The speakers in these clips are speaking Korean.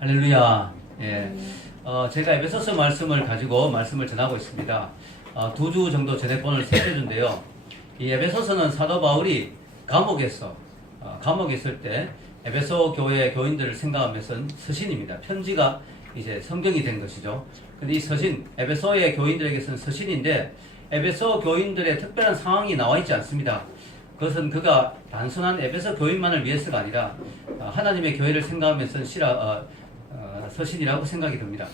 할렐루야. 예. 제가 에베소서 말씀을 가지고 말씀을 전하고 있습니다. 2주 정도 전에 본을 살펴준데요. 이 에베소서는 사도 바울이 감옥에 있을 때 에베소 교회 교인들을 생각하면서 서신입니다. 편지가 이제 성경이 된 것이죠. 근데 이 서신, 에베소의 교인들에게서는 서신인데 에베소 교인들의 특별한 상황이 나와 있지 않습니다. 그것은 그가 단순한 에베소 교인만을 위해서가 아니라 하나님의 교회를 생각하면서 서신이라고 생각이 듭니다.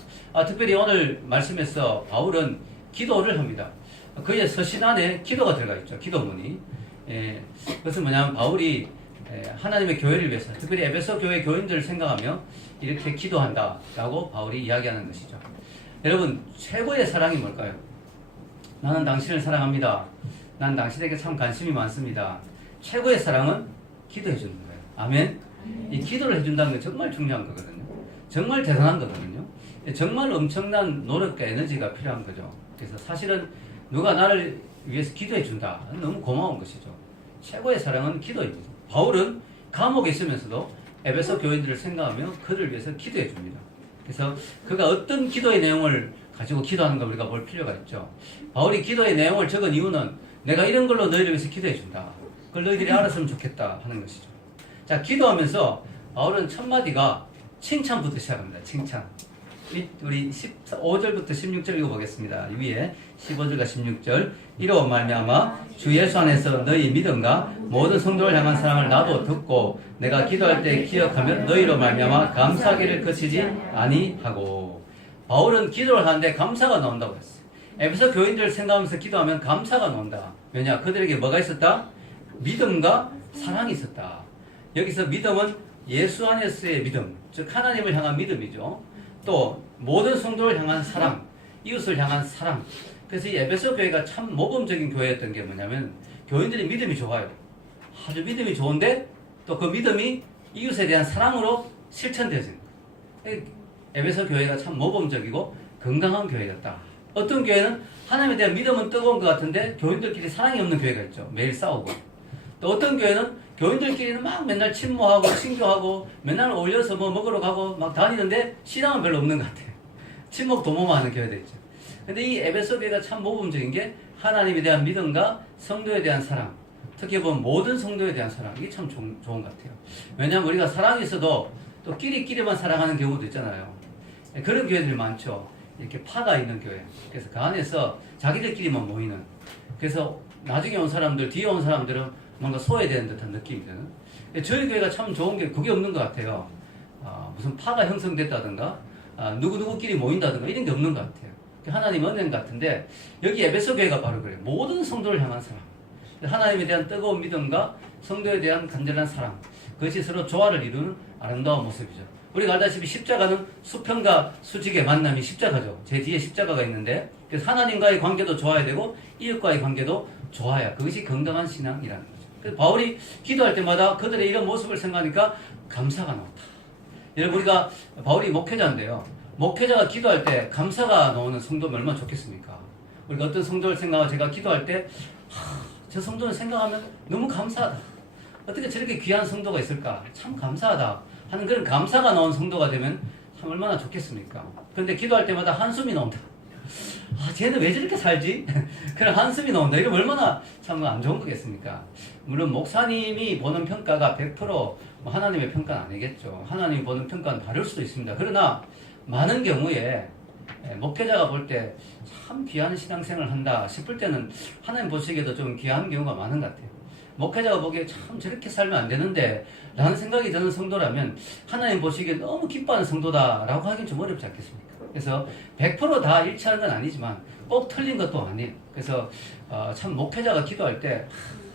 특별히 오늘 말씀에서 바울은 기도를 합니다. 그의 서신 안에 기도가 들어가 있죠. 기도문이. 그것은 뭐냐면 바울이 하나님의 교회를 위해서, 특별히 에베소 교회 교인들을 생각하며 이렇게 기도한다라고 바울이 이야기하는 것이죠. 여러분, 최고의 사랑이 뭘까요? 나는 당신을 사랑합니다. 난 당신에게 참 관심이 많습니다. 최고의 사랑은 기도해 주는 거예요. 아멘? 이 기도를 해준다는 건 정말 중요한 거거든요. 정말 대단한 거거든요. 정말 엄청난 노력과 에너지가 필요한 거죠. 그래서 사실은 누가 나를 위해서 기도해 준다. 너무 고마운 것이죠. 최고의 사랑은 기도입니다. 바울은 감옥에 있으면서도 에베소 교인들을 생각하며 그들을 위해서 기도해 줍니다. 그래서 그가 어떤 기도의 내용을 가지고 기도하는가 우리가 볼 필요가 있죠. 바울이 기도의 내용을 적은 이유는 내가 이런 걸로 너희를 위해서 기도해 준다. 그걸 너희들이 알았으면 좋겠다 하는 것이죠. 자, 기도하면서 바울은 첫 마디가 칭찬부터 시작합니다. 칭찬. 우리 15절부터 16절 읽어보겠습니다. 위에 15절과 16절. 이로 말미암아 주 예수 안에서 너희 믿음과 모든 성도를 향한 사랑을 나도 듣고 내가 기도할 때 기억하며 너희로 말미암아 감사하기를 그치지 아니하고. 바울은 기도를 하는데 감사가 나온다고 했어요. 에베소 교인들을 생각하면서 기도하면 감사가 나온다. 왜냐? 그들에게 뭐가 있었다? 믿음과 사랑이 있었다. 여기서 믿음은 예수 안에서의 믿음, 즉 하나님을 향한 믿음이죠. 또 모든 성도를 향한 사랑, 이웃을 향한 사랑. 그래서 이 에베소 교회가 참 모범적인 교회였던 게 뭐냐면 교인들이 믿음이 좋아요. 아주 믿음이 좋은데 또 그 믿음이 이웃에 대한 사랑으로 실천되어진 거예요. 에베소 교회가 참 모범적이고 건강한 교회였다. 어떤 교회는 하나님에 대한 믿음은 뜨거운 것 같은데 교인들끼리 사랑이 없는 교회가 있죠. 매일 싸우고. 또 어떤 교회는 교인들끼리는 막 맨날 친모하고 친교하고 맨날 어울려서 뭐 먹으러 가고 막 다니는데 신앙은 별로 없는 것 같아요. 친목 도모만 하는 교회도 있죠. 근데 이 에베소 교회가 참 모범적인 게 하나님에 대한 믿음과 성도에 대한 사랑, 특히 보면 모든 성도에 대한 사랑, 이게 참 좋은 것 같아요. 왜냐하면 우리가 사랑이 있어도 또 끼리끼리만 사랑하는 경우도 있잖아요. 그런 교회들이 많죠. 이렇게 파가 있는 교회. 그래서 그 안에서 자기들끼리만 모이는. 그래서 나중에 온 사람들, 뒤에 온 사람들은 뭔가 소외되는 듯한 느낌이 드는. 저희 교회가 참 좋은 게 그게 없는 것 같아요. 무슨 파가 형성됐다든가, 누구누구끼리 모인다든가 이런 게 없는 것 같아요. 하나님 은행 같은데, 여기 에베소 교회가 바로 그래요. 모든 성도를 향한 사랑. 하나님에 대한 뜨거운 믿음과 성도에 대한 간절한 사랑. 그것이 서로 조화를 이루는 아름다운 모습이죠. 우리가 알다시피 십자가는 수평과 수직의 만남이 십자가죠. 제 뒤에 십자가가 있는데, 그래서 하나님과의 관계도 좋아야 되고, 이웃과의 관계도 좋아야. 그것이 건강한 신앙이라는 거죠. 그래서 바울이 기도할 때마다 그들의 이런 모습을 생각하니까 감사가 나온다. 여러분, 우리가 바울이 목회자인데요. 목회자가 기도할 때 감사가 나오는 성도면 얼마나 좋겠습니까? 우리가 어떤 성도를 생각하고 제가 기도할 때, 저 성도를 생각하면 너무 감사하다. 어떻게 저렇게 귀한 성도가 있을까? 참 감사하다. 하는 그런 감사가 나온 성도가 되면 참 얼마나 좋겠습니까? 그런데 기도할 때마다 한숨이 나온다. 쟤는 왜 저렇게 살지? 그런 한숨이 나온다. 이러면 얼마나 참 안 좋은 거겠습니까? 물론 목사님이 보는 평가가 100% 하나님의 평가는 아니겠죠. 하나님이 보는 평가는 다를 수도 있습니다. 그러나 많은 경우에 목회자가 볼 때 참 귀한 신앙생활을 한다 싶을 때는 하나님 보시기에도 좀 귀한 경우가 많은 것 같아요. 목회자가 보기에 참 저렇게 살면 안 되는데 라는 생각이 드는 성도라면 하나님 보시기에 너무 기뻐하는 성도다라고 하긴 좀 어렵지 않겠습니까? 그래서 100%다 일치하는 건 아니지만 꼭 틀린 것도 아니에요. 그래서 참 목회자가 기도할 때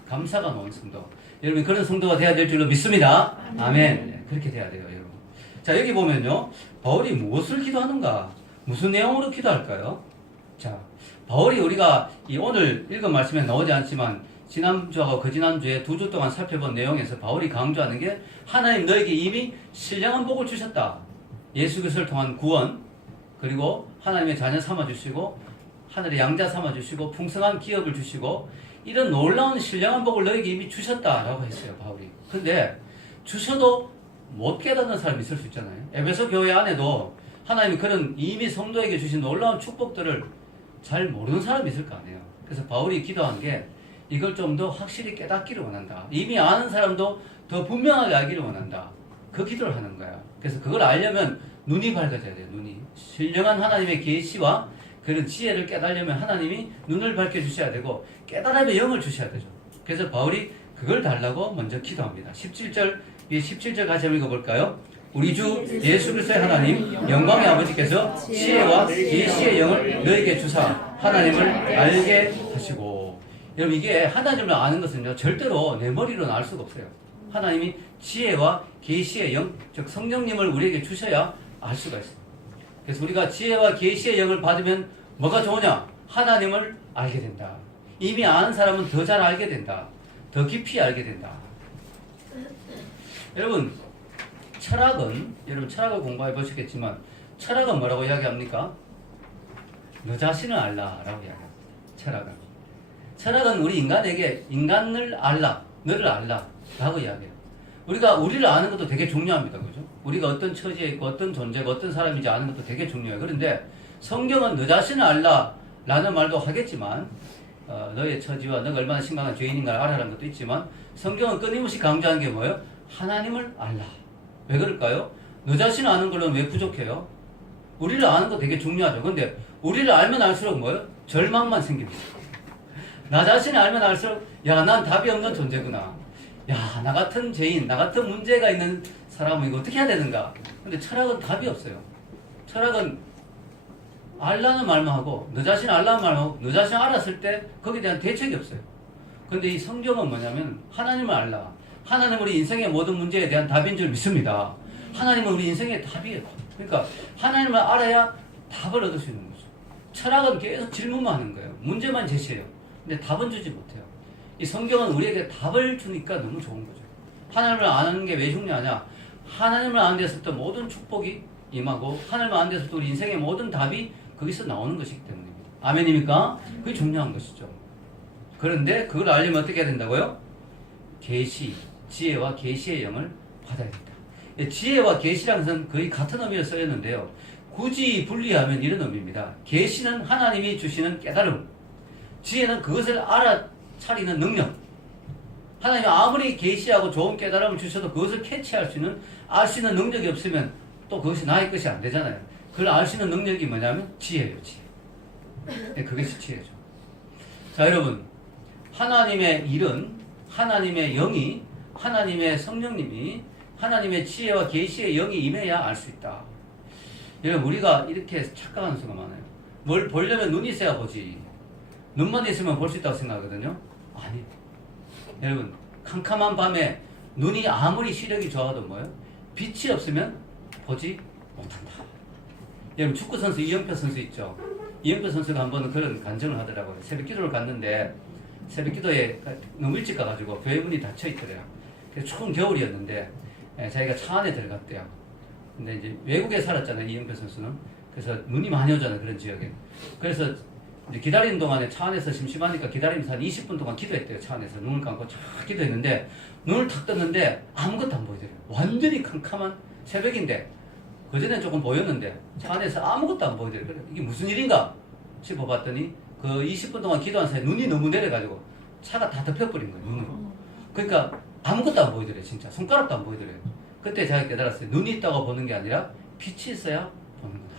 감사가 나온 성도, 여러분 그런 성도가 돼야 될 줄로 믿습니다. 아멘. 네, 그렇게 돼야 돼요, 여러분. 자, 여기 보면요, 바울이 무엇을 기도하는가, 무슨 내용으로 기도할까요? 자, 바울이 우리가 이 오늘 읽은 말씀에 나오지 않지만 지난주하고 그지난주에 2주 동안 살펴본 내용에서 바울이 강조하는 게 하나님 너에게 이미 신령한 복을 주셨다. 예수 그리스도를 통한 구원, 그리고 하나님의 자녀 삼아주시고 하늘의 양자 삼아주시고 풍성한 기업을 주시고 이런 놀라운 신령한 복을 너에게 이미 주셨다라고 했어요, 바울이. 근데 주셔도 못 깨닫는 사람이 있을 수 있잖아요. 에베소 교회 안에도 하나님이 그런 이미 성도에게 주신 놀라운 축복들을 잘 모르는 사람이 있을 거 아니에요. 그래서 바울이 기도한 게 이걸 좀 더 확실히 깨닫기를 원한다. 이미 아는 사람도 더 분명하게 알기를 원한다. 그 기도를 하는 거야. 그래서 그걸 알려면 눈이 밝아져야 돼요. 눈이. 신령한 하나님의 계시와 그런 지혜를 깨달으려면 하나님이 눈을 밝혀주셔야 되고 깨달음의 영을 주셔야 되죠. 그래서 바울이 그걸 달라고 먼저 기도합니다. 17절 같이 한번 읽어볼까요? 우리 주 예수 그리스도의 하나님 영광의 아버지께서 지혜와 계시의 영을 너에게 주사 하나님을 알게 하시고. 여러분 이게 하나님을 아는 것은요 절대로 내 머리로는 알 수가 없어요. 하나님이 지혜와 계시의 영, 즉 성령님을 우리에게 주셔야 알 수가 있어요. 그래서 우리가 지혜와 계시의 영을 받으면 뭐가 좋으냐? 하나님을 알게 된다. 이미 아는 사람은 더 잘 알게 된다. 더 깊이 알게 된다. 여러분 여러분 철학을 공부해 보셨겠지만 철학은 뭐라고 이야기합니까? 너 자신을 알라라고 이야기합니다. 철학은 우리 인간에게 인간을 알라, 너를 알라 라고 이야기해요. 우리가 우리를 아는 것도 되게 중요합니다. 그죠? 우리가 어떤 처지에 있고 어떤 존재가 어떤 사람인지 아는 것도 되게 중요해요. 그런데 성경은 너 자신을 알라 라는 말도 하겠지만 너의 처지와 너가 얼마나 심각한 죄인인가를 알아라는 것도 있지만 성경은 끊임없이 강조하는 게 뭐예요? 하나님을 알라. 왜 그럴까요? 너 자신을 아는 걸로는 왜 부족해요? 우리를 아는 거 되게 중요하죠. 근데 우리를 알면 알수록 뭐예요? 절망만 생깁니다. 나 자신을 알면 알수록 야, 난 답이 없는 존재구나. 야, 나 같은 죄인, 나 같은 문제가 있는 사람은 이거 어떻게 해야 되는가? 근데 철학은 답이 없어요. 철학은 알라는 말만 하고 너 자신을 알라는 말만 하고 너 자신을 알았을 때 거기에 대한 대책이 없어요. 근데 이 성경은 뭐냐면 하나님을 알라. 하나님은 우리 인생의 모든 문제에 대한 답인 줄 믿습니다. 하나님은 우리 인생의 답이에요. 그러니까 하나님을 알아야 답을 얻을 수 있는 거죠. 철학은 계속 질문만 하는 거예요. 문제만 제시해요. 근데 답은 주지 못해요. 이 성경은 우리에게 답을 주니까 너무 좋은 거죠. 하나님을 아는 게 왜 중요하냐? 하나님을 아는 데서부터 모든 축복이 임하고 하나님을 아는 데서부터 우리 인생의 모든 답이 거기서 나오는 것이기 때문입니다. 아멘입니까? 그게 중요한 것이죠. 그런데 그걸 알려면 어떻게 해야 된다고요? 계시, 지혜와 계시의 영을 받아야 된다. 지혜와 계시라는 것은 거의 같은 의미로 쓰였는데요. 굳이 분리하면 이런 의미입니다. 계시는 하나님이 주시는 깨달음, 지혜는 그것을 알아차리는 능력. 하나님이 아무리 계시하고 좋은 깨달음을 주셔도 그것을 캐치할 수 있는, 알 수 있는 능력이 없으면 또 그것이 나의 것이 안 되잖아요. 그걸 알 수 있는 능력이 뭐냐면 지혜예요, 지혜. 네, 그것이 지혜죠. 자, 여러분, 하나님의 일은 하나님의 영이, 하나님의 성령님이, 하나님의 지혜와 계시의 영이 임해야 알 수 있다. 여러분, 우리가 이렇게 착각하는 수가 많아요. 뭘 보려면 눈이 있어야 보지. 눈만 있으면 볼 수 있다고 생각하거든요. 아니에요. 여러분, 캄캄한 밤에 눈이 아무리 시력이 좋아도 뭐예요? 빛이 없으면 보지 못한다. 여러분, 축구선수 이영표 선수 있죠? 이영표 선수가 한 번은 그런 간증을 하더라고요. 새벽 기도를 갔는데 새벽 기도에 너무 일찍 가가지고 교회 문이 닫혀 있더래요. 그래서 추운 겨울이었는데 자기가 차 안에 들어갔대요. 근데 이제 외국에 살았잖아요, 이영표 선수는. 그래서 눈이 많이 오잖아요, 그런 지역에. 그래서 이제 기다리는 동안에 차 안에서 심심하니까 기다리면서 한 20분 동안 기도했대요. 차 안에서 눈을 감고 쫙 기도했는데 눈을 탁 떴는데 아무것도 안 보이더래요. 완전히 캄캄한 새벽인데 그전엔 조금 보였는데 차 안에서 아무것도 안 보이더래요. 그래서 이게 무슨 일인가 싶어봤더니 그 20분 동안 기도한 사이에 눈이 너무 내려가지고 차가 다 덮여버린 거예요, 눈으로. 그러니까 아무것도 안 보이더래요, 진짜. 손가락도 안 보이더래요. 그때 제가 깨달았어요. 눈이 있다고 보는 게 아니라 빛이 있어야 보는구나.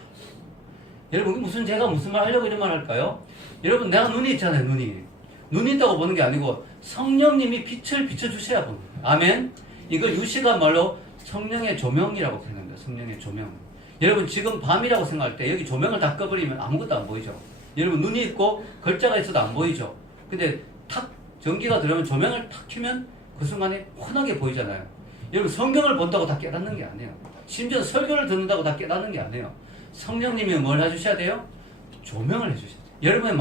여러분, 제가 무슨 말 하려고 이런 말 할까요? 여러분, 내가 눈이 있잖아요, 눈이. 눈이 있다고 보는 게 아니고 성령님이 빛을 비춰주셔야 보는 거예요. 아멘? 이걸 유시가 말로 성령의 조명이라고 표현합니다. 성령의 조명. 여러분, 지금 밤이라고 생각할 때 여기 조명을 다 꺼버리면 아무것도 안 보이죠? 여러분, 눈이 있고 글자가 있어도 안 보이죠? 근데 탁 전기가 들어오면 조명을 탁 켜면 그 순간에 환하게 보이잖아요. 여러분, 성경을 본다고 다 깨닫는 게 아니에요. 심지어 설교를 듣는다고 다 깨닫는 게 아니에요. 성령님이 뭘 해주셔야 돼요? 조명을 해주셔야 돼요. 여러분의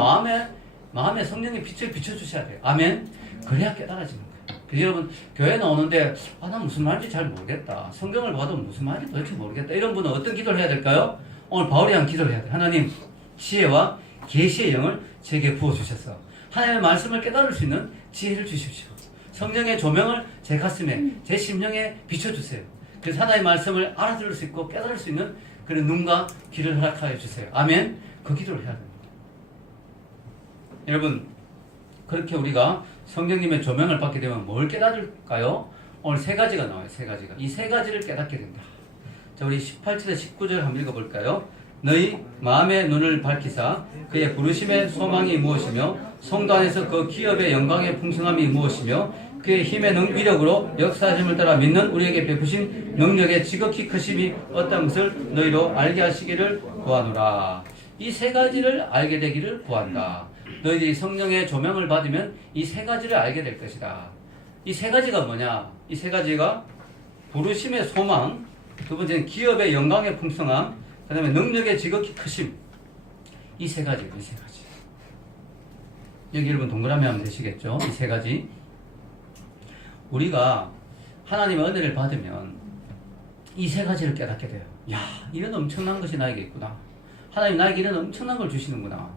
마음에 성령의 빛을 비춰주셔야 돼요. 아멘? 그래야 깨달아지는 거예요. 그래서 여러분, 교회 나오는데 난 무슨 말인지 잘 모르겠다. 성경을 봐도 무슨 말인지 도대체 모르겠다. 이런 분은 어떤 기도를 해야 될까요? 오늘 바울이 한 기도를 해야 돼요. 하나님, 지혜와 계시의 영을 제게 부어주셔서 하나님의 말씀을 깨달을 수 있는 지혜를 주십시오. 성령의 조명을 제 가슴에, 제 심령에 비춰주세요. 그래서 하나님의 말씀을 알아들을 수 있고 깨달을 수 있는 그런 눈과 귀를 허락하여 주세요. 아멘. 그 기도를 해야 됩니다. 여러분, 그렇게 우리가 성령님의 조명을 받게 되면 뭘 깨달을까요? 오늘 세 가지가 나와요. 세 가지가. 이 세 가지를 깨닫게 된다. 자, 우리 18절에 19절 한번 읽어볼까요? 너희 마음의 눈을 밝히사 그의 부르심의 소망이 무엇이며 성도 안에서 그 기업의 영광의 풍성함이 무엇이며 그의 힘의 위력으로 역사하심을 따라 믿는 우리에게 베푸신 능력의 지극히 크심이 어떤 것을 너희로 알게 하시기를 구하노라. 이 세 가지를 알게 되기를 구한다. 너희들이 성령의 조명을 받으면 이 세 가지를 알게 될 것이다. 이 세 가지가 뭐냐? 이 세 가지가 부르심의 소망, 두 번째는 기업의 영광의 풍성함, 그 다음에 능력의 지극히 크심. 이 세 가지예요. 이 세 가지. 여기 여러분 동그라미 하면 되시겠죠? 이 세 가지. 우리가 하나님의 은혜를 받으면 이 세 가지를 깨닫게 돼요. 야, 이런 엄청난 것이 나에게 있구나. 하나님 나에게 이런 엄청난 걸 주시는구나.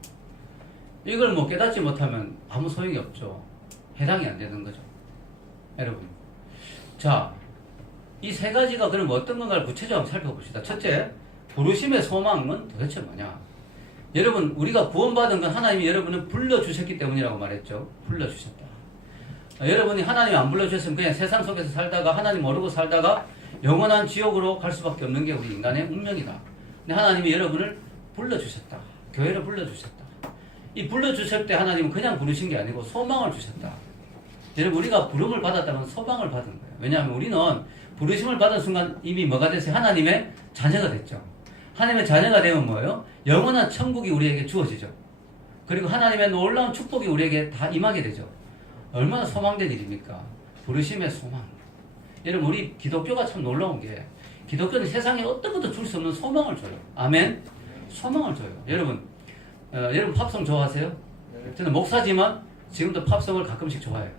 이걸 뭐 깨닫지 못하면 아무 소용이 없죠. 해당이 안 되는 거죠. 여러분. 자, 이 세 가지가 그럼 어떤 건가를 구체적으로 한번 살펴봅시다. 첫째, 부르심의 소망은 도대체 뭐냐? 여러분, 우리가 구원받은 건 하나님이 여러분을 불러주셨기 때문이라고 말했죠. 불러주셨다. 여러분이 하나님 안 불러주셨으면 그냥 세상 속에서 살다가 하나님 모르고 살다가 영원한 지옥으로 갈 수밖에 없는 게 우리 인간의 운명이다. 근데 하나님이 여러분을 불러주셨다. 교회를 불러주셨다. 이 불러주실 때 하나님은 그냥 부르신 게 아니고 소망을 주셨다. 여러분, 우리가 부름을 받았다면 소망을 받은 거예요. 왜냐하면 우리는 부르심을 받은 순간 이미 뭐가 됐어요? 하나님의 자녀가 됐죠. 하나님의 자녀가 되면 뭐예요? 영원한 천국이 우리에게 주어지죠. 그리고 하나님의 놀라운 축복이 우리에게 다 임하게 되죠. 얼마나 소망된 일입니까? 부르심의 소망. 여러분, 우리 기독교가 참 놀라운 게 기독교는 세상에 어떤 것도 줄 수 없는 소망을 줘요. 아멘? 소망을 줘요. 여러분, 여러분 팝송 좋아하세요? 저는 목사지만 지금도 팝송을 가끔씩 좋아해요.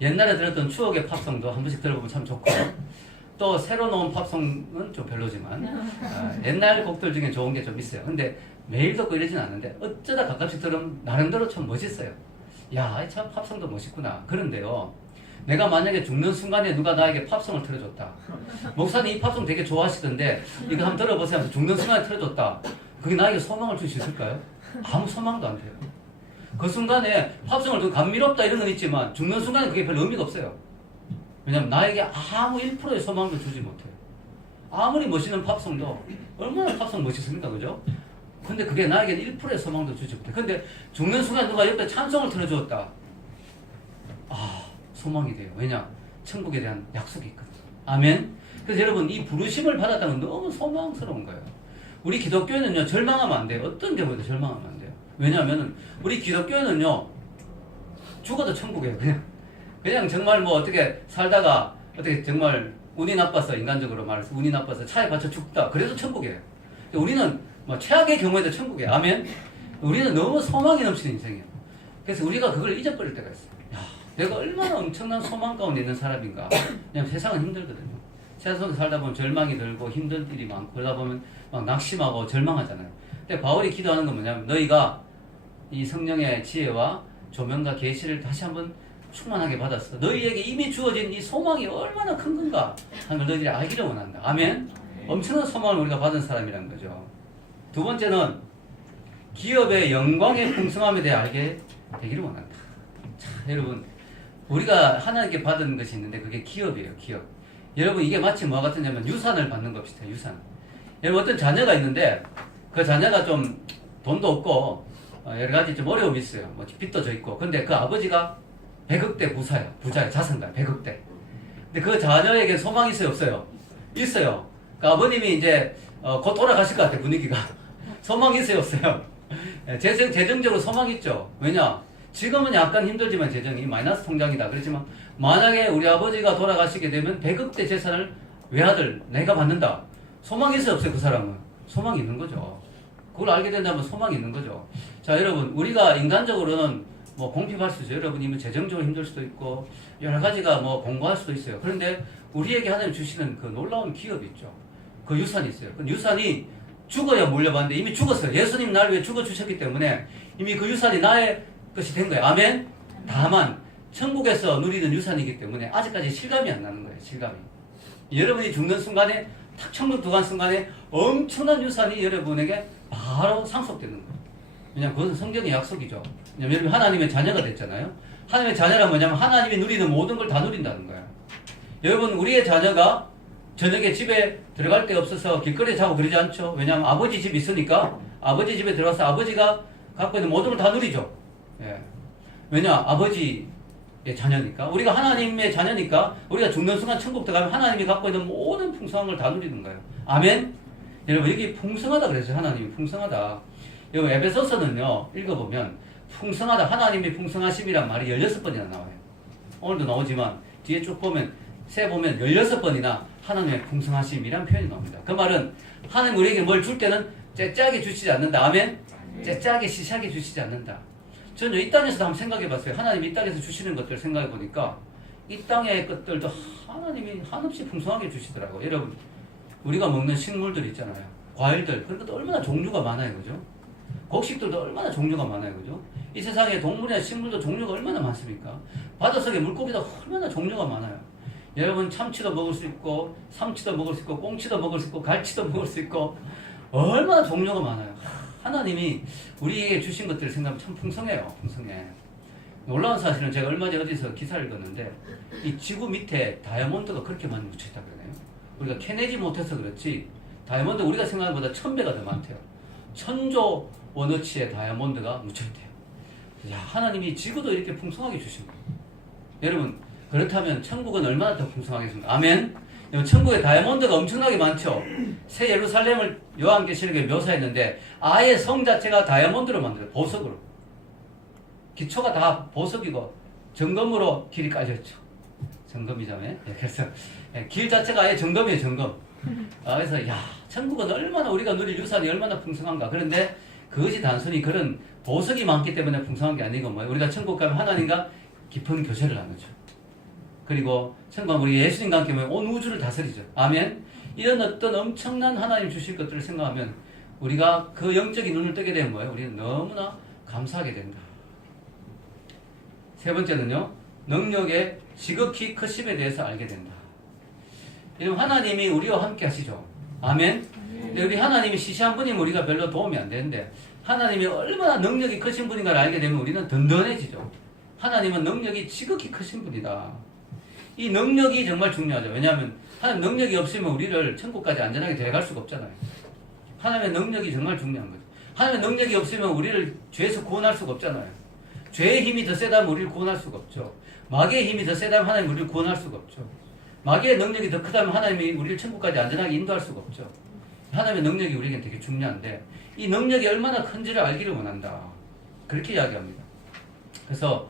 옛날에 들었던 추억의 팝송도 한 번씩 들어보면 참 좋고, 또 새로 나온 팝송은 좀 별로지만 옛날 곡들 중에 좋은 게 좀 있어요. 근데 매일 듣고 이러진 않는데 어쩌다 가끔씩 들으면 나름대로 참 멋있어요. 야, 참 팝송도 멋있구나. 그런데요, 내가 만약에 죽는 순간에 누가 나에게 팝송을 틀어줬다. 목사님 이 팝송 되게 좋아하시던데 이거 한번 들어보세요. 죽는 순간에 틀어줬다. 그게 나에게 소망을 줄 수 있을까요? 아무 소망도 안 돼요. 그 순간에 팝송을 좀 감미롭다 이런 건 있지만 죽는 순간에 그게 별 의미가 없어요. 왜냐면 나에게 아무 1%의 소망도 주지 못해요. 아무리 멋있는 팝송도 얼마나 팝송 멋있습니까? 그죠? 근데 그게 나에게 1%의 소망도 주지 못해요. 근데 죽는 순간 누가 옆에 찬송을 틀어주었다. 아, 소망이 돼요. 왜냐? 천국에 대한 약속이 있거든요. 아멘? 그래서 여러분, 이 부르심을 받았다면 너무 소망스러운 거예요. 우리 기독교에는요, 절망하면 안 돼요. 어떤 경우에도 절망하면 안 돼요. 왜냐하면 우리 기독교에는요, 죽어도 천국이에요. 그냥 정말 뭐 어떻게 살다가 어떻게 정말 운이 나빠서, 인간적으로 말해서 운이 나빠서 차에 받쳐 죽다. 그래도 천국이에요. 우리는 뭐 최악의 경우에도 천국이에요. 아멘? 우리는 너무 소망이 넘치는 인생이에요. 그래서 우리가 그걸 잊어버릴 때가 있어요. 야, 내가 얼마나 엄청난 소망 가운데 있는 사람인가. 왜냐면 세상은 힘들거든요. 세상 속에 살다 보면 절망이 들고 힘든 일이 많고 그러다 보면 막 낙심하고 절망하잖아요. 근데 바울이 기도하는 건 뭐냐면 너희가 이 성령의 지혜와 조명과 계시를 다시 한번 충만하게 받았어. 너희에게 이미 주어진 이 소망이 얼마나 큰 건가 하는 걸 너희들이 알기를 원한다. 아멘? 엄청난 소망을 우리가 받은 사람이라는 거죠. 두 번째는 기업의 영광의 풍성함에 대해 알게 되기를 원한다. 자, 여러분, 우리가 하나님께 받은 것이 있는데 그게 기업이에요. 기업. 여러분, 이게 마치 뭐와 같으냐면 유산을 받는 것 비슷해요. 유산. 여러분, 어떤 자녀가 있는데 그 자녀가 좀 돈도 없고 여러 가지 좀 어려움이 있어요. 뭐 빚도 져 있고. 근데 그 아버지가 100억대 부자예요. 자산가 100억대. 근데 그 자녀에게 소망이 있어요? 없어요? 있어요. 그 아버님이 이제 곧 돌아가실 것 같아요. 분위기가. 소망이 있어요? 없어요? 재정적으로 소망이 있죠. 왜냐? 지금은 약간 힘들지만 재정이 마이너스 통장이다. 그렇지만 만약에 우리 아버지가 돌아가시게 되면 100억대 재산을 외아들 내가 받는다. 소망이 있어요? 없어요? 그 사람은? 소망이 있는 거죠. 그걸 알게 된다면 소망이 있는 거죠. 자, 여러분, 우리가 인간적으로는 뭐 공핍할 수 있어요. 여러분이면 재정적으로 힘들 수도 있고 여러 가지가 뭐 공고할 수도 있어요. 그런데 우리에게 하나님 주시는 그 놀라운 기업이 있죠. 그 유산이 있어요. 그 유산이 죽어야 물려받는데 이미 죽었어요. 예수님 나를 위해 죽어주셨기 때문에 이미 그 유산이 나의 것이 된 거예요. 아멘? 다만 천국에서 누리는 유산이기 때문에 아직까지 실감이 안 나는 거예요. 실감이. 여러분이 죽는 순간에 탁 천국 들어간 순간에 엄청난 유산이 여러분에게 바로 상속되는 거예요. 왜냐하면 그것은 성경의 약속이죠. 왜냐하면 여러분 하나님의 자녀가 됐잖아요. 하나님의 자녀란 뭐냐면 하나님이 누리는 모든 걸 다 누린다는 거예요. 여러분 우리의 자녀가 저녁에 집에 들어갈 데 없어서 길거리에 자고 그러지 않죠. 왜냐하면 아버지 집이 있으니까 아버지 집에 들어가서 아버지가 갖고 있는 모든 걸 다 누리죠. 예. 왜냐 아버지의 자녀니까. 우리가 하나님의 자녀니까 우리가 죽는 순간 천국 들어가면 하나님이 갖고 있는 모든 풍성한 걸 다 누리는 거예요. 아멘. 여러분 여기 풍성하다 그랬어요. 하나님이 풍성하다. 여기 에베소서는요 읽어보면 풍성하다 하나님이 풍성하심이란 말이 16번이나 나와요. 오늘도 나오지만 뒤에 쭉 보면 세 보면 16번이나 하나님의 풍성하심이란 표현이 나옵니다. 그 말은 하나님 우리에게 뭘 줄 때는 째짜게 주시지 않는다. 아멘. 째짜게 시시하게 주시지 않는다. 저는 이 땅에서도 한번 생각해 봤어요. 하나님이 이 땅에서 주시는 것들 생각해 보니까 이 땅의 것들도 하나님이 한없이 풍성하게 주시더라고요. 여러분 우리가 먹는 식물들 있잖아요. 과일들 그런 것도 얼마나 종류가 많아요. 그죠? 곡식들도 얼마나 종류가 많아요. 그죠? 이 세상에 동물이나 식물도 종류가 얼마나 많습니까? 바닷속에 물고기도 얼마나 종류가 많아요. 여러분 참치도 먹을 수 있고 삼치도 먹을 수 있고 꽁치도 먹을 수 있고 갈치도 먹을 수 있고 얼마나 종류가 많아요. 하나님이 우리에게 주신 것들을 생각하면 참 풍성해요. 풍성해. 놀라운 사실은 제가 얼마 전에 어디서 기사를 읽었는데 이 지구 밑에 다이아몬드가 그렇게 많이 묻혀있다 그러네요. 우리가 캐내지 못해서 그렇지 다이아몬드 우리가 생각한 것보다 1000배가 더 많대요. 1000조 원어치의 다이아몬드가 묻혀있대요. 야, 하나님이 지구도 이렇게 풍성하게 주신 거예요. 여러분 그렇다면 천국은 얼마나 더 풍성하겠습니까? 아멘. 천국에 다이아몬드가 엄청나게 많죠. 새 예루살렘을 요한계시록에 묘사했는데 아예 성 자체가 다이아몬드로 만들어요. 보석으로. 기초가 다 보석이고 정금으로 길이 깔렸죠. 정금이자매. 그래서 길 자체가 아예 정금이에요. 정금. 그래서 야 천국은 얼마나 우리가 누릴 유산이 얼마나 풍성한가. 그런데 그것이 단순히 그런 보석이 많기 때문에 풍성한 게 아니고 뭐예요. 우리가 천국 가면 하나님과 깊은 교제를 나누죠. 그리고 천국 우리 예수님과 함께 온 우주를 다스리죠. 아멘. 이런 어떤 엄청난 하나님 주실 것들을 생각하면 우리가 그 영적인 눈을 뜨게 되면 뭐예요? 우리는 너무나 감사하게 된다. 세 번째는요. 능력의 지극히 크심에 대해서 알게 된다. 여러분 하나님이 우리와 함께 하시죠. 아멘. 근데 우리 하나님이 시시한 분이면 우리가 별로 도움이 안 되는데 하나님이 얼마나 능력이 크신 분인가를 알게 되면 우리는 든든해지죠. 하나님은 능력이 지극히 크신 분이다. 이 능력이 정말 중요하죠. 왜냐하면 하나님 능력이 없으면 우리를 천국까지 안전하게 데려갈 수가 없잖아요. 하나님의 능력이 정말 중요한 거죠. 하나님의 능력이 없으면 우리를 죄에서 구원할 수가 없잖아요. 죄의 힘이 더 세다면 우리를 구원할 수가 없죠. 마귀의 힘이 더 세다면 하나님 우리를 구원할 수가 없죠. 마귀의 능력이 더 크다면 하나님이 우리를 천국까지 안전하게 인도할 수가 없죠. 하나님의 능력이 우리에게 되게 중요한데 이 능력이 얼마나 큰지를 알기를 원한다. 그렇게 이야기합니다. 그래서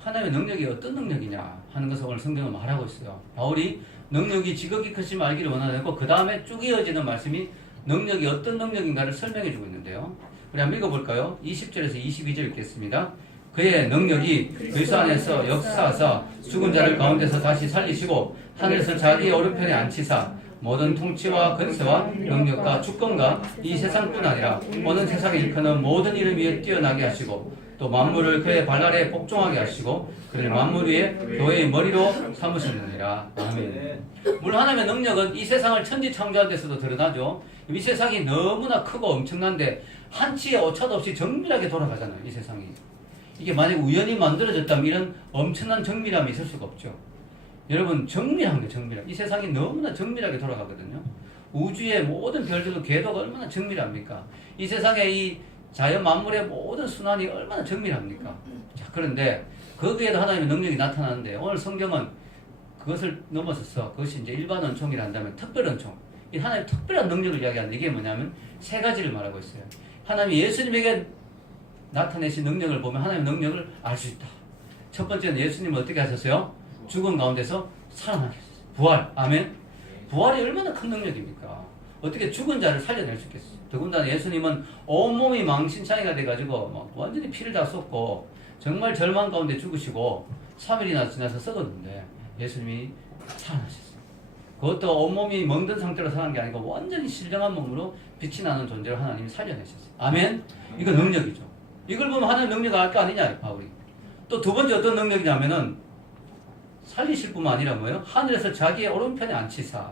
하나님의 능력이 어떤 능력이냐 하는 것을 오늘 성경은 말하고 있어요. 바울이 능력이 지극히 크심을 알기를 원하고 그 다음에 쭉 이어지는 말씀이 능력이 어떤 능력인가를 설명해 주고 있는데요. 우리 한번 읽어볼까요? 20절에서 22절 읽겠습니다. 그의 능력이 그리스도 안에서 역사하사 죽은 자를 가운데서 다시 살리시고 하늘에서 자기의 오른편에 앉히사 모든 통치와 권세와 능력과 주권과 이 세상뿐 아니라 오는 세상에 일컫는 모든 이름 위에 뛰어나게 하시고 또 만물을 그의 발 아래에 복종하게 하시고 그를 만물 위에 교회의 머리로 삼으셨느니라. 아멘. 물론 하나님의 능력은 이 세상을 천지창조한 데서도 드러나죠. 이 세상이 너무나 크고 엄청난데 한치의 오차도 없이 정밀하게 돌아가잖아요. 이 세상이. 이게 만약 우연히 만들어졌다면 이런 엄청난 정밀함이 있을 수가 없죠. 여러분 정밀한 게 정밀한. 이 세상이 너무나 정밀하게 돌아가거든요. 우주의 모든 별들도 궤도가 얼마나 정밀합니까? 이 세상의 이 자연 만물의 모든 순환이 얼마나 정밀합니까? 자, 그런데 거기에도 하나님의 능력이 나타나는데 오늘 성경은 그것을 넘어서서 그것이 이제 일반 은총이라 한다면 특별 은총. 이 하나님의 특별한 능력을 이야기하는데 이게 뭐냐면 세 가지를 말하고 있어요. 하나님이 예수님에게 나타내신 능력을 보면 하나님의 능력을 알 수 있다. 첫 번째는 예수님은 어떻게 하셨어요? 죽은 가운데서 살아나게 하셨어요. 부활. 아멘. 부활이 얼마나 큰 능력입니까? 어떻게 죽은 자를 살려낼 수 있겠어요? 더군다나 예수님은 온몸이 망신창이가 돼가지고 막 완전히 피를 다 쏟고 정말 절망 가운데 죽으시고 3일이나 지나서 썩었는데 예수님이 살아나셨어요. 그것도 온몸이 멍든 상태로 살아난 게 아니고 완전히 신령한 몸으로 빛이 나는 존재로 하나님이 살려내셨어요. 아멘? 이거 능력이죠. 이걸 보면 하나님 능력 알 거 아니냐, 바울이. 또 두 번째 어떤 능력이냐면은 살리실 뿐만 아니라 뭐예요? 하늘에서 자기의 오른편에 앉히사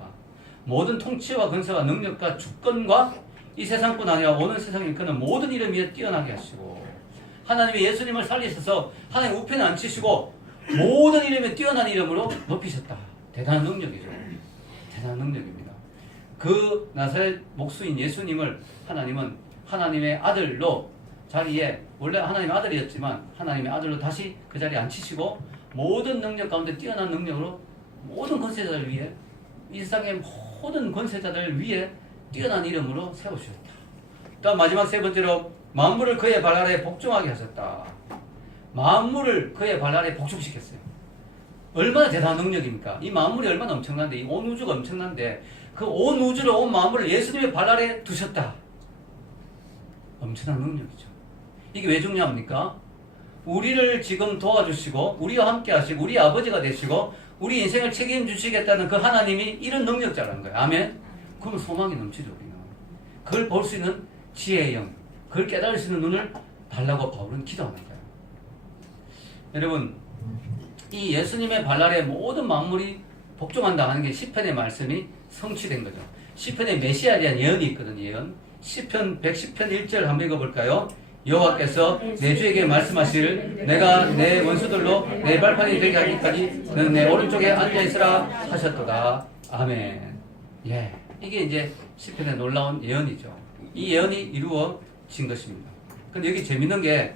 모든 통치와 권세와 능력과 주권과 이 세상뿐 아니라 오는 세상을 일컫는 모든 이름 위에 뛰어나게 하시고 하나님이 예수님을 살리셔서 하나님 우편에 앉히시고 모든 이름에 뛰어난 이름으로 높이셨다. 대단한 능력이죠. 대단한 능력입니다. 그 나사렛 목수인 예수님을 하나님은 하나님의 아들로 자기에 원래 하나님의 아들이었지만 하나님의 아들로 다시 그 자리에 앉히시고 모든 능력 가운데 뛰어난 능력으로 모든 권세자들 위해 이 세상의 모든 권세자들 위해 뛰어난 이름으로 세우셨다. 또 마지막 세 번째로 만물을 그의 발 아래 복종하게 하셨다. 만물을 그의 발 아래 복종시켰어요. 얼마나 대단한 능력입니까? 이 만물이 얼마나 엄청난데, 이 온 우주가 엄청난데 그 온 우주를 온 만물을 예수님의 발 아래 두셨다. 엄청난 능력이죠. 이게 왜 중요합니까? 우리를 지금 도와주시고 우리와 함께 하시고 우리 아버지가 되시고 우리 인생을 책임주시겠다는 그 하나님이 이런 능력자라는 거예요. 아멘? 그러면 소망이 넘치죠. 우리는. 그걸 볼 수 있는 지혜의 영, 그걸 깨달을 수 있는 눈을 달라고 바울은 기도하는 거예요. 여러분, 이 예수님의 발 아래 모든 만물이 복종한다 하는 게 시편의 말씀이 성취된 거죠. 시편의 메시아에 대한 예언이 있거든요. 예언. 시편 110편 1절 한번 읽어볼까요? 여호와께서 내 주에게 말씀하시를 내가 내 원수들로 내 발판이 되게 하기까지 너는 내 오른쪽에 앉아있으라 하셨도다. 아멘. 예, 이게 이제 시편의 놀라운 예언이죠. 이 예언이 이루어진 것입니다. 근데 여기 재밌는 게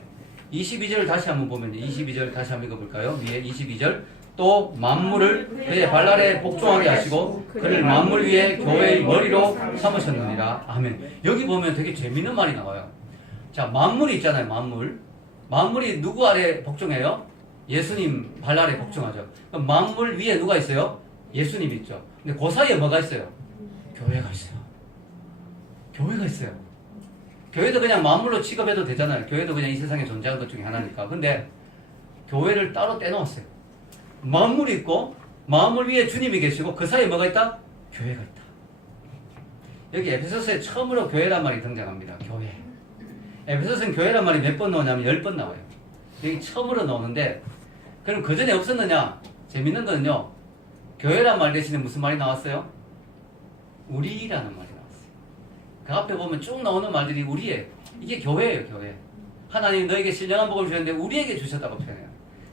22절을 다시 한번 보면 22절 다시 한번 읽어볼까요? 위에 22절 또 만물을 그의 발 아래 복종하게 하시고 그를 만물 위에 교회의 머리로 삼으셨느니라. 아멘. 여기 보면 되게 재밌는 말이 나와요. 자, 만물이 있잖아요. 만물이 누구 아래 복종해요? 예수님 발 아래 복종하죠. 그럼 만물 위에 누가 있어요? 예수님 있죠. 근데 그 사이에 뭐가 있어요? 교회가 있어요. 교회가 있어요. 교회도 그냥 만물로 취급해도 되잖아요. 교회도 그냥 이 세상에 존재하는 것 중에 하나니까. 근데 교회를 따로 떼놓았어요. 만물이 있고 만물 위에 주님이 계시고 그 사이에 뭐가 있다? 교회가 있다. 여기 에베소서에 처음으로 교회란 말이 등장합니다. 교회. 에베소서는 교회란 말이 몇 번 나오냐면 10번 나와요. 여기 처음으로 나오는데 그럼 그 전에 없었느냐? 재밌는 거는요. 교회란 말 대신에 무슨 말이 나왔어요? 우리라는 말이 나왔어요. 그 앞에 보면 쭉 나오는 말들이 우리예요. 이게 교회예요. 교회. 하나님 너에게 신령한 복을 주셨는데 우리에게 주셨다고 표현해요.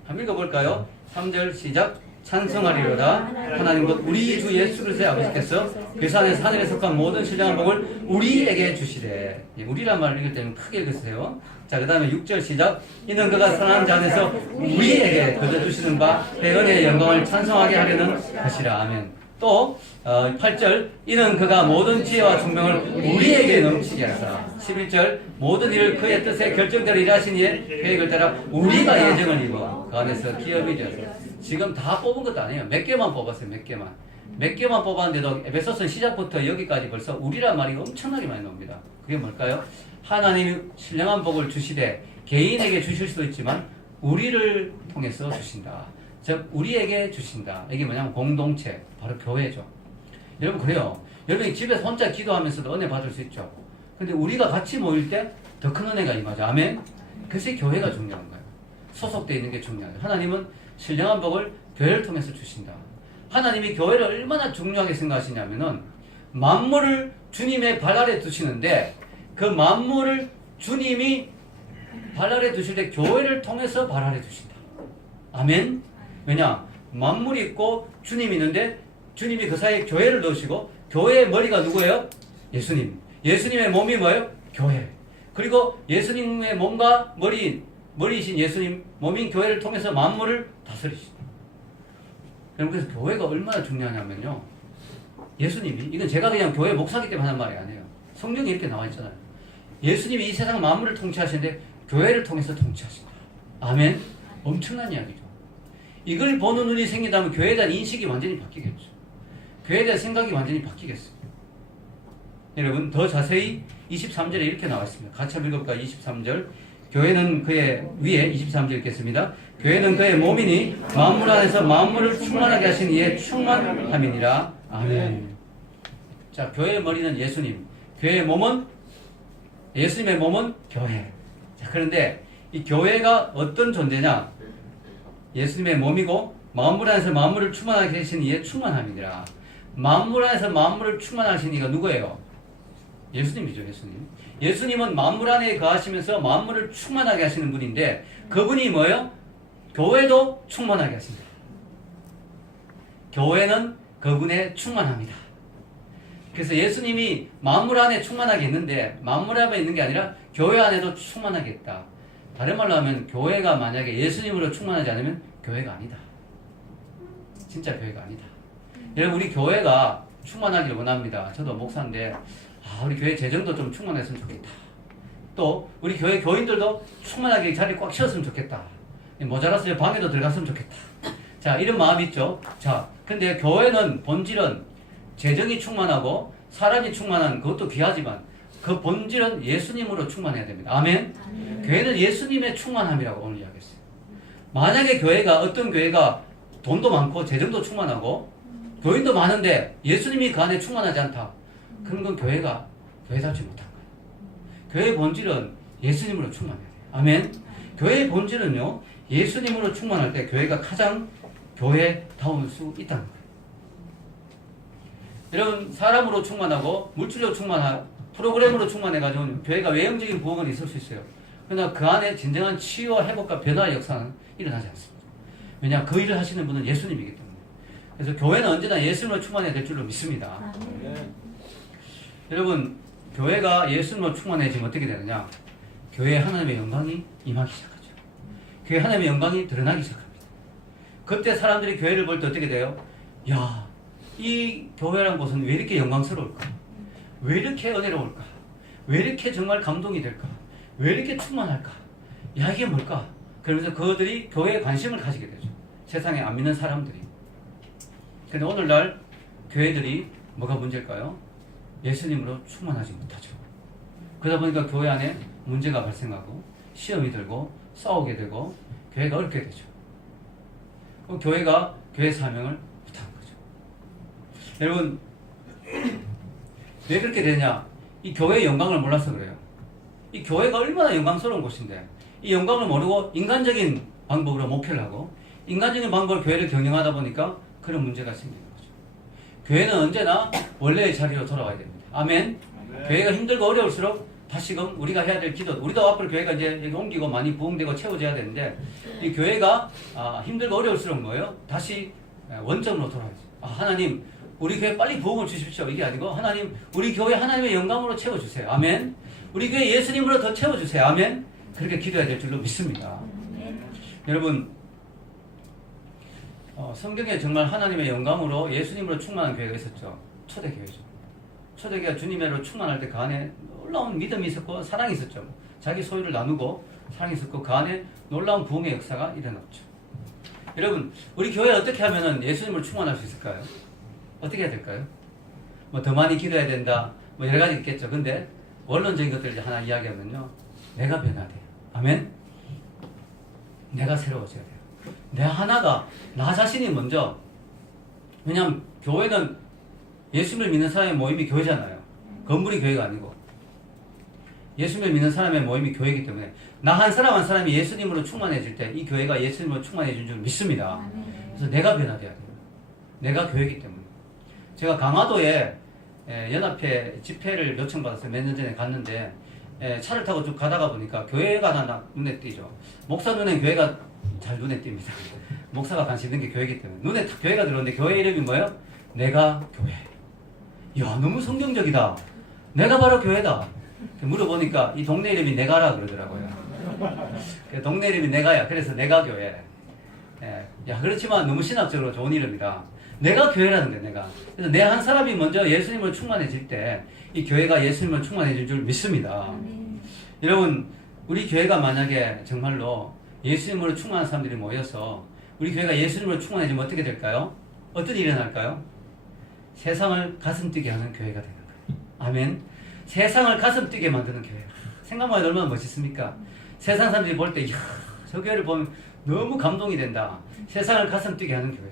한번 읽어볼까요? 3절 시작. 찬송하리로다. 하나님 곧 우리 주 예수 그리스도의 아버지께서 괴산에서 하늘에 속한 모든 신령한 복을 우리에게 주시래. 우리란 말을 읽을 때는 크게 읽으세요. 자, 그 다음에 6절 시작. 이는 그가 사랑하는 자 안에서 우리에게 거저 주시는 바 대언의 영광을 찬송하게 하려는 것이라. 아멘. 또 8절 이는 그가 모든 지혜와 총명을 우리에게 넘치게 하사. 11절 모든 일을 그의 뜻에 결정대로 일하신 이의 계획을 따라 우리가 예정을 입어 그 안에서 기업이 되어서. 지금 다 뽑은 것도 아니에요. 몇 개만 뽑았어요. 몇 개만 뽑았는데도 에베소서 시작부터 여기까지 벌써 우리란 말이 엄청나게 많이 나옵니다. 그게 뭘까요? 하나님이 신령한 복을 주시되 개인에게 주실 수도 있지만 우리를 통해서 주신다. 즉 우리에게 주신다. 이게 뭐냐면 공동체, 바로 교회죠. 여러분 그래요. 여러분이 집에서 혼자 기도하면서도 은혜 받을 수 있죠. 근데 우리가 같이 모일 때 더 큰 은혜가 임하죠. 아멘. 그래서 교회가 중요한 거예요. 소속되어 있는 게 중요하죠. 하나님은 신령한 복을 교회를 통해서 주신다. 하나님이 교회를 얼마나 중요하게 생각하시냐면은 만물을 주님의 발 아래 두시는데 그 만물을 주님이 발 아래 두실 때 교회를 통해서 발 아래 두신다. 아멘. 왜냐? 만물이 있고 주님이 있는데 주님이 그 사이에 교회를 넣으시고 교회의 머리가 누구예요? 예수님. 예수님의 몸이 뭐예요? 교회. 그리고 예수님의 몸과 머리이신 예수님 몸인 교회를 통해서 만물을 다스리신다. 여러분 그래서 교회가 얼마나 중요하냐면요. 예수님이 이건 제가 그냥 교회 목사기 때문에 하는 말이 아니에요. 성경에 이렇게 나와 있잖아요. 예수님이 이 세상 만물을 통치하시는데 교회를 통해서 통치하신다. 아멘. 엄청난 이야기죠. 이걸 보는 눈이 생긴다면 교회에 대한 인식이 완전히 바뀌겠죠. 교회에 대한 생각이 완전히 바뀌겠어요. 여러분 더 자세히 23절에 이렇게 나와 있습니다. 같이 한번 읽어볼까요? 23절. 교회는 그의 위에 23절 읽겠습니다. 교회는 그의 몸이니 만물 안에서 만물을 충만하게 하신 이의 충만함이니라. 아멘. 자, 교회의 머리는 예수님. 교회의 몸은 예수님의 몸은 교회. 자, 그런데 이 교회가 어떤 존재냐? 예수님의 몸이고 만물 안에서 만물을 충만하게 하신 이의 충만함이니라. 만물 안에서 만물을 충만하신 이가 누구예요? 예수님이죠, 예수님. 예수님은 만물 안에 거하시면서 만물을 충만하게 하시는 분인데 그분이 뭐예요? 교회도 충만하게 하신다. 교회는 그분의 충만합니다. 그래서 예수님이 만물 안에 충만하게 있는데 만물 안에 있는 게 아니라 교회 안에도 충만하게 있다. 다른 말로 하면 교회가 만약에 예수님으로 충만하지 않으면 교회가 아니다. 진짜 교회가 아니다. 여러분 우리 교회가 충만하기를 원합니다. 저도 목사인데 우리 교회 재정도 좀 충만했으면 좋겠다. 또 우리 교회 교인들도 충만하게 자리 꽉 채웠으면 좋겠다. 모자라서 방에도 들어갔으면 좋겠다. 자, 이런 마음이 있죠. 자, 근데 교회는 본질은 재정이 충만하고 사람이 충만한 그것도 귀하지만 그 본질은 예수님으로 충만해야 됩니다. 아멘? 교회는 예수님의 충만함이라고 오늘 이야기했어요. 만약에 교회가 어떤 교회가 돈도 많고 재정도 충만하고 교인도 많은데 예수님이 그 안에 충만하지 않다. 그런 건 교회가 교회답지 못한 거예요. 교회의 본질은 예수님으로 충만해야 돼요. 아멘? 교회의 본질은요. 예수님으로 충만할 때 교회가 가장 교회다울 수 있다는 거예요. 여러분 사람으로 충만하고 물질로 충만하고 프로그램으로 충만해가지고 교회가 외형적인 부흥은 있을 수 있어요. 그러나 그 안에 진정한 치유와 회복과 변화의 역사는 일어나지 않습니다. 왜냐하면 그 일을 하시는 분은 예수님이기 때문에. 그래서 교회는 언제나 예수님으로 충만해야 될 줄로 믿습니다. 여러분 교회가 예수님으로 충만해지면 어떻게 되느냐? 교회에 하나님의 영광이 임하기 시작하죠. 교회에 하나님의 영광이 드러나기 시작합니다. 그때 사람들이 교회를 볼 때 어떻게 돼요? 야, 이 교회란 곳은 왜 이렇게 영광스러울까? 왜 이렇게 은혜로울까? 왜 이렇게 정말 감동이 될까? 왜 이렇게 충만할까? 야, 이게 뭘까? 그러면서 그들이 교회에 관심을 가지게 되죠. 세상에 안 믿는 사람들이. 근데 오늘날 교회들이 뭐가 문제일까요? 예수님으로 충만하지 못하죠. 그러다 보니까 교회 안에 문제가 발생하고 시험이 들고 싸우게 되고 교회가 어렵게 되죠. 그럼 교회가 교회 사명을 못하는 거죠. 여러분 왜 그렇게 되냐? 이 교회의 영광을 몰라서 그래요. 이 교회가 얼마나 영광스러운 곳인데 이 영광을 모르고 인간적인 방법으로 목회를 하고 인간적인 방법으로 교회를 경영하다 보니까 그런 문제가 생기는 거죠. 교회는 언제나 원래의 자리로 돌아와야 됩니다. 아멘. 교회가 힘들고 어려울수록 다시금 우리가 해야 될 기도, 우리도 앞으로 교회가 이제 여기 옮기고 많이 부흥되고 채워져야 되는데 이 교회가 힘들고 어려울수록 뭐예요? 다시 원점으로 돌아와야죠. 하나님 우리 교회 빨리 부흥을 주십시오. 이게 아니고 하나님 우리 교회 하나님의 영광으로 채워주세요. 아멘. 우리 교회 예수님으로 더 채워주세요. 아멘. 그렇게 기도해야 될 줄로 믿습니다. 여러분 성경에 정말 하나님의 영광으로 예수님으로 충만한 교회가 있었죠. 초대교회죠. 초대교회가 주님으로 충만할 때 그 안에 놀라운 믿음이 있었고 사랑이 있었죠. 자기 소유를 나누고 사랑이 있었고 그 안에 놀라운 부흥의 역사가 일어났죠. 여러분 우리 교회 어떻게 하면 예수님으로 충만할 수 있을까요? 어떻게 해야 될까요? 뭐 더 많이 기도해야 된다 뭐 여러 가지 있겠죠. 근데 원론적인 것들을 하나 이야기하면요. 내가 변화돼요. 아멘. 내가 새로워져야 돼요. 내 하나가 나 자신이 먼저. 왜냐하면 교회는 예수님을 믿는 사람의 모임이 교회잖아요. 건물이 교회가 아니고 예수님을 믿는 사람의 모임이 교회이기 때문에 나 한 사람 한 사람이 예수님으로 충만해질 때 이 교회가 예수님으로 충만해진 줄 믿습니다. 그래서 내가 변화돼야 돼요. 내가 교회이기 때문에. 제가 강화도에 연합회 집회를 요청받았어요. 몇 년 전에 갔는데 차를 타고 쭉 가다가 보니까 교회가 하나 눈에 띄죠. 목사 눈엔 교회가 잘 눈에 띕니다. 목사가 관심 있는 게 교회이기 때문에 눈에 딱 교회가 들어오는데 교회 이름이 뭐예요? 내가 교회. 야, 너무 성경적이다. 내가 바로 교회다. 물어보니까 이 동네 이름이 내가라 그러더라고요. 동네 이름이 내가야. 그래서 내가 교회. 야, 그렇지만 너무 신학적으로 좋은 이름이다. 내가 교회라는 게 내가. 그래서 내 한 사람이 먼저 예수님을 충만해질 때 이 교회가 예수님을 충만해질 줄 믿습니다. 여러분, 우리 교회가 만약에 정말로 예수님으로 충만한 사람들이 모여서 우리 교회가 예수님으로 충만해지면 어떻게 될까요? 어떤 일이 일어날까요? 세상을 가슴 뛰게 하는 교회가 되는 거예요. 아멘. 세상을 가슴 뛰게 만드는 교회. 생각만 해도 얼마나 멋있습니까? 세상 사람들이 볼 때, 이야, 저 교회를 보면 너무 감동이 된다. 세상을 가슴 뛰게 하는 교회.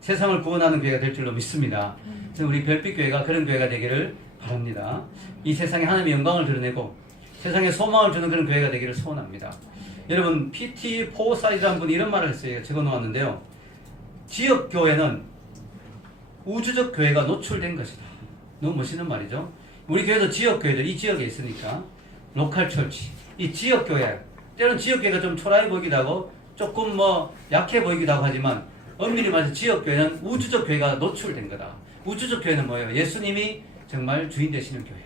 세상을 구원하는 교회가 될 줄로 믿습니다. 그래서 우리 별빛교회가 그런 교회가 되기를 바랍니다. 이 세상에 하나님의 영광을 드러내고 세상에 소망을 주는 그런 교회가 되기를 소원합니다. 여러분, PT 포사이드라는 분이 이런 말을 했어요. 적어 놓았는데요. 지역교회는 우주적 교회가 노출된 것이다. 너무 멋있는 말이죠. 우리 교회도 지역교회들 이 지역에 있으니까 로컬 철치, 이 지역교회, 때로는 지역교회가 좀 초라해 보이기도 하고 조금 약해 보이기도 하고 하지만 엄밀히 말해서 지역교회는 우주적 교회가 노출된 거다. 우주적 교회는 뭐예요? 예수님이 정말 주인 되시는 교회,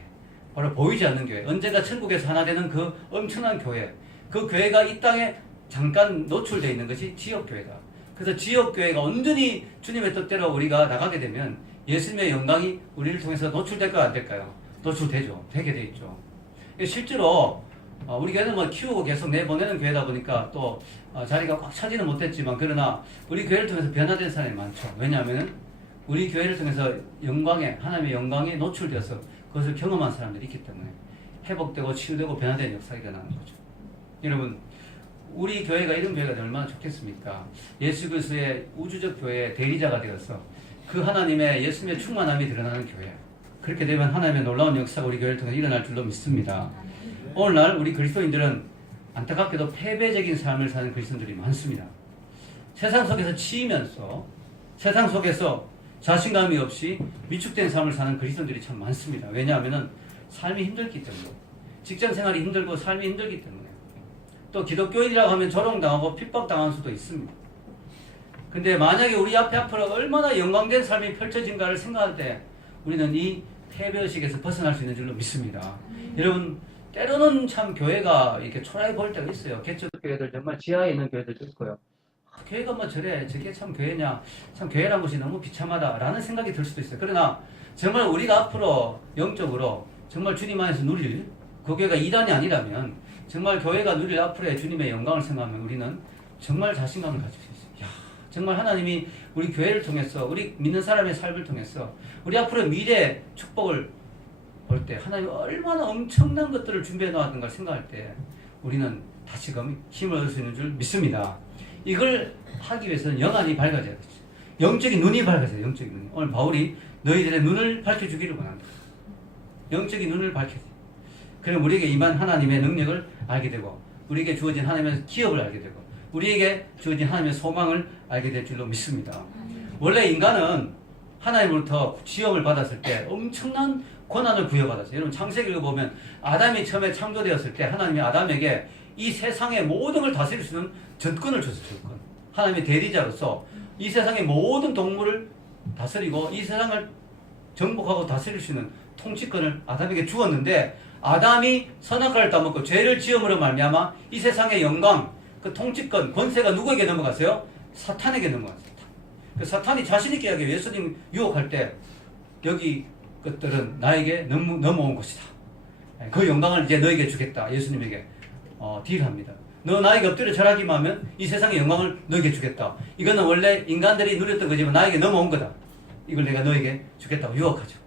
바로 보이지 않는 교회, 언젠가 천국에서 하나 되는 그 엄청난 교회, 그 교회가 이 땅에 잠깐 노출되어 있는 것이 지역교회다. 그래서 지역교회가 온전히 주님의 뜻대로 우리가 나가게 되면 예수님의 영광이 우리를 통해서 노출될까요? 안 될까요? 노출되죠. 되게 돼 있죠. 실제로 우리 교회는 키우고 계속 내보내는 교회다 보니까 또 자리가 꽉 차지는 못했지만, 그러나 우리 교회를 통해서 변화된 사람이 많죠. 왜냐하면 우리 교회를 통해서 하나님의 영광에 노출되어서 그것을 경험한 사람들이 있기 때문에 회복되고 치유되고 변화된 역사가 일어나는 거죠. 여러분, 우리 교회가 이런 교회가 되면 얼마나 좋겠습니까? 예수 그리스도의 우주적 교회의 대리자가 되어서 그 하나님의 예수님의 충만함이 드러나는 교회. 그렇게 되면 하나님의 놀라운 역사가 우리 교회를 통해 일어날 줄로 믿습니다. 오늘날 우리 그리스도인들은 안타깝게도 패배적인 삶을 사는 그리스도인들이 많습니다. 세상 속에서 치이면서 세상 속에서 자신감이 없이 위축된 삶을 사는 그리스도인들이 참 많습니다. 왜냐하면 삶이 힘들기 때문에, 직장 생활이 힘들고 삶이 힘들기 때문에, 또 기독교인이라고 하면 조롱당하고 핍박당할 수도 있습니다. 근데 만약에 우리 앞으로 얼마나 영광된 삶이 펼쳐진가를 생각할 때 우리는 이 패배의식에서 벗어날 수 있는 줄로 믿습니다. 여러분, 때로는 참 교회가 이렇게 초라해 보일 때가 있어요. 개척교회들 정말 지하에 있는 교회들도 있고요. 교회가 저래, 저게 참 교회냐, 참 교회란 것이 너무 비참하다라는 생각이 들 수도 있어요. 그러나 정말 우리가 앞으로 영적으로 정말 주님 안에서 누릴 그 교회가 이단이 아니라면, 정말 교회가 누릴 앞으로의 주님의 영광을 생각하면 우리는 정말 자신감을 가질 수 있어요. 정말 하나님이 우리 교회를 통해서, 우리 믿는 사람의 삶을 통해서 우리 앞으로 미래의 축복을 볼 때 하나님이 얼마나 엄청난 것들을 준비해 놓았던가 생각할 때 우리는 다시금 힘을 얻을 수 있는 줄 믿습니다. 이걸 하기 위해서는 영안이 밝아져야 되죠. 영적인 눈이 밝아져요. 영적인 눈이. 오늘 바울이 너희들의 눈을 밝혀주기를 원한다. 영적인 눈을 밝혀야 돼요. 그럼 우리에게 임한 하나님의 능력을 알게 되고, 우리에게 주어진 하나님의 기업을 알게 되고, 우리에게 주어진 하나님의 소망을 알게 될 줄로 믿습니다. 원래 인간은 하나님으로부터 시험을 받았을 때 엄청난 고난을 부여받았어요. 여러분, 창세기를 보면 아담이 처음에 창조되었을 때 하나님이 아담에게 이 세상의 모든 걸 다스릴 수 있는 전권을 줬어요. 전권. 하나님의 대리자로서 이 세상의 모든 동물을 다스리고 이 세상을 정복하고 다스릴 수 있는 통치권을 아담에게 주었는데, 아담이 선악과를 따먹고 죄를 지음으로 말미암아 이 세상의 영광, 그 통치권, 권세가 누구에게 넘어갔어요? 사탄에게 넘어갔어요. 그 사탄이 자신있게 이야기해. 예수님 유혹할 때 여기 것들은 나에게 넘어온 것이다. 그 영광을 이제 너에게 주겠다. 예수님에게 딜합니다. 너 나에게 엎드려 절하기만 하면 이 세상의 영광을 너에게 주겠다. 이거는 원래 인간들이 누렸던 거지만 나에게 넘어온 거다. 이걸 내가 너에게 주겠다고 유혹하죠.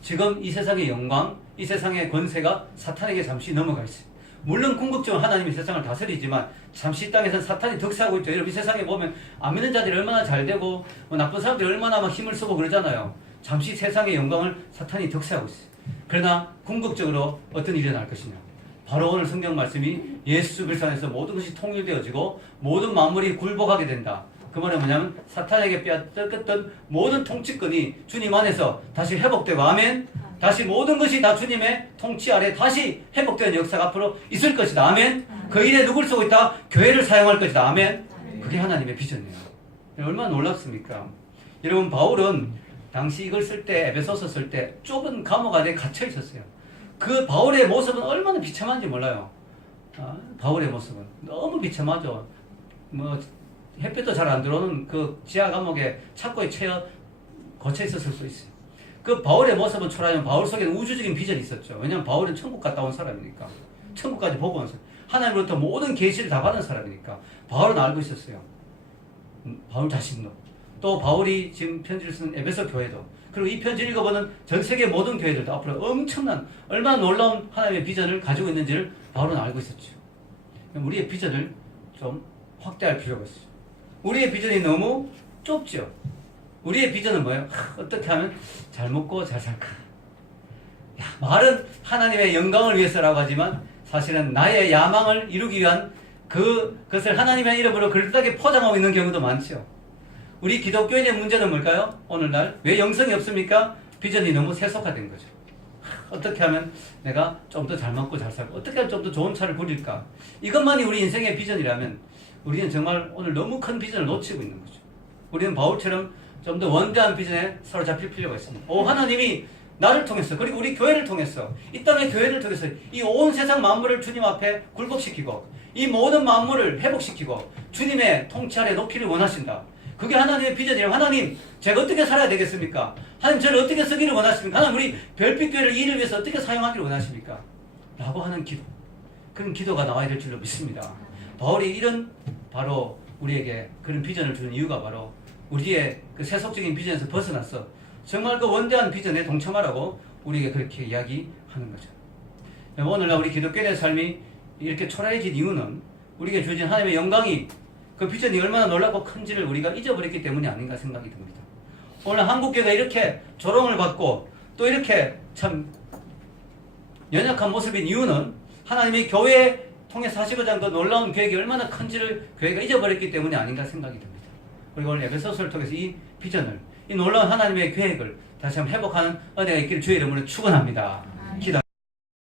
지금 이 세상의 영광, 이 세상의 권세가 사탄에게 잠시 넘어가 있어요. 물론 궁극적으로 하나님이 세상을 다스리지만 잠시 이 땅에서는 사탄이 득세하고 있죠. 여러분, 이 세상에 보면 안 믿는 자들이 얼마나 잘 되고 나쁜 사람들이 얼마나 막 힘을 쓰고 그러잖아요. 잠시 세상의 영광을 사탄이 득세하고 있어요. 그러나 궁극적으로 어떤 일이 일어날 것이냐, 바로 오늘 성경 말씀이 예수 그리스도 안에서 모든 것이 통일되어지고 모든 만물이 굴복하게 된다. 그 말은 뭐냐면 사탄에게 빼앗겼던 모든 통치권이 주님 안에서 다시 회복되고, 아멘. 다시 모든 것이 다 주님의 통치 아래 다시 회복되는 역사가 앞으로 있을 것이다. 아멘. 그 일에 누굴 쓰고 있다? 교회를 사용할 것이다. 아멘. 그게 하나님의 비전이에요. 얼마나 놀랍습니까? 여러분, 바울은 당시 이걸 쓸 때, 에베소서 쓸 때 좁은 감옥 안에 갇혀 있었어요. 그 바울의 모습은 얼마나 비참한지 몰라요. 바울의 모습은 너무 비참하죠. 햇빛도 잘 안 들어오는 그 지하 감옥에 착고에 갇혀 있었을 수 있어요. 그 바울의 모습은 초라하지만 바울 속에는 우주적인 비전이 있었죠. 왜냐하면 바울은 천국 갔다 온 사람이니까. 천국까지 보고 온 사람. 하나님으로부터 모든 계시를 다 받은 사람이니까 바울은 알고 있었어요. 바울 자신도. 또 바울이 지금 편지를 쓰는 에베소 교회도, 그리고 이 편지를 읽어보는 전 세계 모든 교회들도 앞으로 엄청난, 얼마나 놀라운 하나님의 비전을 가지고 있는지를 바울은 알고 있었죠. 우리의 비전을 좀 확대할 필요가 있어요. 우리의 비전이 너무 좁죠. 우리의 비전은 뭐예요? 어떻게 하면 잘 먹고 잘 살까? 말은 하나님의 영광을 위해서라고 하지만 사실은 나의 야망을 이루기 위한 그것을 하나님의 이름으로 그럴듯하게 포장하고 있는 경우도 많죠. 우리 기독교인의 문제는 뭘까요? 오늘날 왜 영성이 없습니까? 비전이 너무 세속화된 거죠. 어떻게 하면 내가 좀 더 잘 먹고 잘 살고 어떻게 하면 좀 더 좋은 차를 부릴까? 이것만이 우리 인생의 비전이라면 우리는 정말 오늘 너무 큰 비전을 놓치고 있는 거죠. 우리는 바울처럼 좀 더 원대한 비전에 사로잡힐 필요가 있습니다. 하나님이 나를 통해서 그리고 우리 교회를 통해서 이 땅의 교회를 통해서 이 온 세상 만물을 주님 앞에 굴복시키고 이 모든 만물을 회복시키고 주님의 통치 아래 놓기를 원하신다. 그게 하나님의 비전이에요. 하나님, 제가 어떻게 살아야 되겠습니까? 하나님, 저를 어떻게 쓰기를 원하십니까? 하나님, 우리 별빛교회를 이를 위해서 어떻게 사용하기를 원하십니까? 라고 하는 기도. 그런 기도가 나와야 될 줄로 믿습니다. 바울이 이런 바로 우리에게 그런 비전을 주는 이유가 바로 우리의 그 세속적인 비전에서 벗어나서 정말 그 원대한 비전에 동참하라고 우리에게 그렇게 이야기하는 거죠. 오늘날 우리 기독교인의 삶이 이렇게 초라해진 이유는 우리에게 주어진 하나님의 영광이 그 비전이 얼마나 놀랍고 큰지를 우리가 잊어버렸기 때문이 아닌가 생각이 듭니다. 오늘 한국교회가 이렇게 조롱을 받고 또 이렇게 참 연약한 모습인 이유는 하나님의 교회에 통해서 하시고자 한 그 놀라운 계획이 얼마나 큰지를 교회가 잊어버렸기 때문이 아닌가 생각이 듭니다. 그리고 오늘 에베소서를 통해서 이 비전을, 이 놀라운 하나님의 계획을 다시 한번 회복하는 은혜가 있기를 주의 이름으로 축원합니다. 기도.